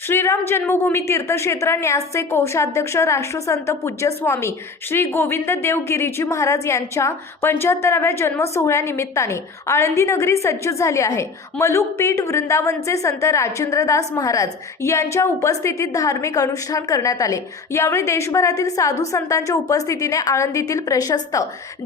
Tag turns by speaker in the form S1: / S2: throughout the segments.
S1: श्रीराम जन्मभूमी तीर्थक्षेत्र न्यासचे कोषाध्यक्ष राष्ट्रसंत पूज्य स्वामी श्री गोविंद देव गिरीजी महाराज यांच्या पंच्याहत्तराव्या जन्मसोहळ्यानिमित्ताने आळंदी नगरी सज्ज झाली आहे. मलुक पीठ वृंदावनचे संत राजेंद्रदास महाराज यांच्या उपस्थितीत धार्मिक अनुष्ठान करण्यात आले. यावेळी देशभरातील साधू संतांच्या उपस्थितीने आळंदीतील प्रशस्त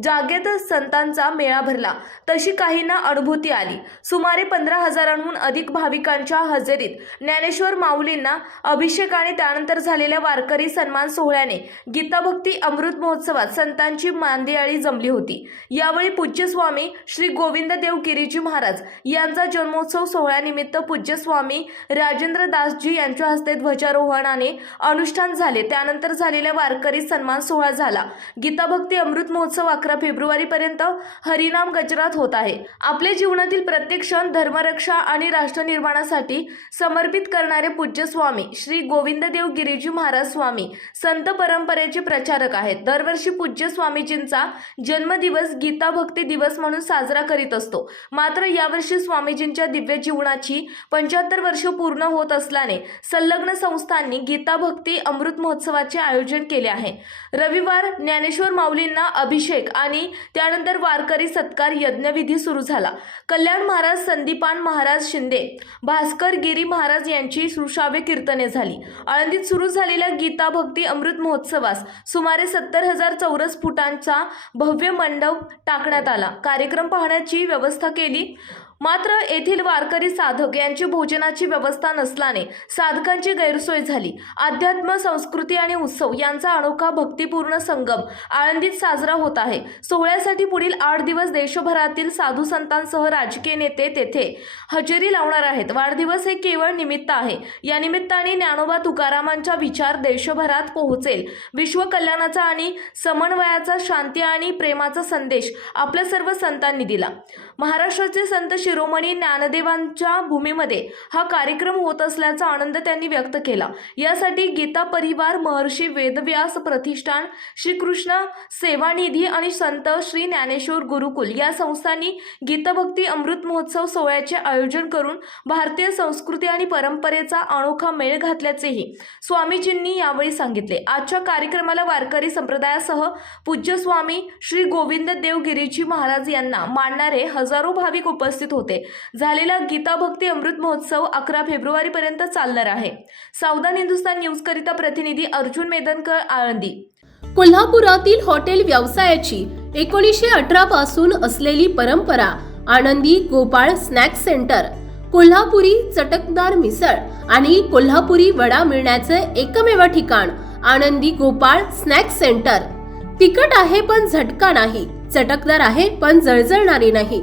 S1: जागेत संतांचा मेळा भरला. तशी काहींना अनुभूती आली. सुमारे पंधरा हजारांहून अधिक भाविकांच्या हजेरीत ज्ञानेश्वर माऊ माऊलींना अभिषेक आणि त्यानंतर झालेल्या वारकरी सन्मान सोहळ्याने गीताभक्ती अमृत महोत्सवात संतांची मांदियाळी जमली होती. यावेळी पूज्य स्वामी श्री गोविंद देव गिरीजी महाराज यांचा जन्मोत्सव सोहळ्यानिमित्त पूज्य स्वामी राजेंद्र दासजी यांच्या हस्ते ध्वजारोहणाने अनुष्ठान झाले. त्यानंतर झालेल्या वारकरी सन्मान सोहळा झाला. गीताभक्ती अमृत महोत्सव अकरा फेब्रुवारी पर्यंत हरिनाम गजरात होत आहे. आपल्या जीवनातील प्रत्येक क्षण धर्मरक्षा आणि राष्ट्र निर्माणासाठी समर्पित करणारे पूज्य स्वामी श्री गोविंददेव गिरीजी महाराज स्वामी संत परंपरेचे प्रचारक आहेत. दरवर्षी पूज्य स्वामीजींचा जन्मदिवस गीता भक्ती दिवस म्हणून साजरा करीत असतो. मात्र यावर्षी स्वामीजींच्या दिव्य जीवनाची पंच्याहत्तर वर्ष पूर्ण होत असल्याने संलग्न संस्थांनी गीता भक्ती अमृत महोत्सवाचे आयोजन केले आहे. रविवार ज्ञानेश्वर माऊलींना अभिषेक आणि त्यानंतर वारकरी सत्कार यज्ञविधी सुरू झाला. कल्याण महाराज संदीपान महाराज शिंदे भास्कर गिरी महाराज यांची श्राव्य कीर्तने झाली. आळंदीत सुरू झालेल्या गीता भक्ती अमृत महोत्सवास सुमारे सत्तर हजार चौरस फुटांचा भव्य मंडप टाकण्यात आला. कार्यक्रम पाहण्याची व्यवस्था केली. मात्र येथील वारकरी साधक यांची भोजनाची व्यवस्था नसल्याने साधकांची गैरसोय झाली. अध्यात्म संस्कृती आणि उत्सव यांचा अनोखा भक्तिपूर्ण संगम आळंदीत साजरा होत आहे. सोहळ्यासाठी पुढील आठ दिवस देशभरातील साधू संतांसह राजकीय नेते तेथे हजेरी लावणार आहेत. वाढदिवस हे केवळ निमित्त आहे. या निमित्ताने ज्ञानोबा तुकारामांचा विचार देशभरात पोहोचेल. विश्व कल्याणाचा आणि समन्वयाचा शांती आणि प्रेमाचा संदेश आपल्या सर्व संतांनी दिला. महाराष्ट्राचे संत शिरोमणी ज्ञानदेवांच्या भूमीमध्ये हा कार्यक्रम होत असल्याचा आनंद त्यांनी व्यक्त केला. यासाठी गीता परिवार महर्षी वेदव्यास प्रतिष्ठान श्रीकृष्ण सेवानिधी आणि संत श्री ज्ञानेश्वर गुरुकुल या संस्थांनी गीतभक्ती अमृत महोत्सव सोहळ्याचे आयोजन करून भारतीय संस्कृती आणि परंपरेचा अनोखा मेळ घातल्याचेही स्वामीजींनी यावेळी सांगितले. आजच्या कार्यक्रमाला वारकरी संप्रदायासह पूज्य स्वामी श्री गोविंद देवगिरीजी महाराज यांना मानणारे हजारो भाविक उपस्थित होते. झालेला गीता भक्ती अमृत महोत्सव अकरा फेब्रुवारी पर्यंत चालणार आहे. सावधान हिंदुस्तान न्यूज करिता प्रतिनिधी अर्जुन मेदनकर आळंदी.
S2: कोल्हापुरातील हॉटेल व्यवसायाची एकोणीसशे अठरा पासून असलेली परंपरा आनंदी गोपाळ स्नॅक सेंटर कोल्हापुरी चटकदार मिसळ आणि कोल्हापुरी वडा मिळण्याचे एकमेव ठिकाण आनंदी गोपाळ स्नॅक सेंटर. तिखट आहे पण झटका नाही. चटकदार आहे पण जळजळणारी नाही.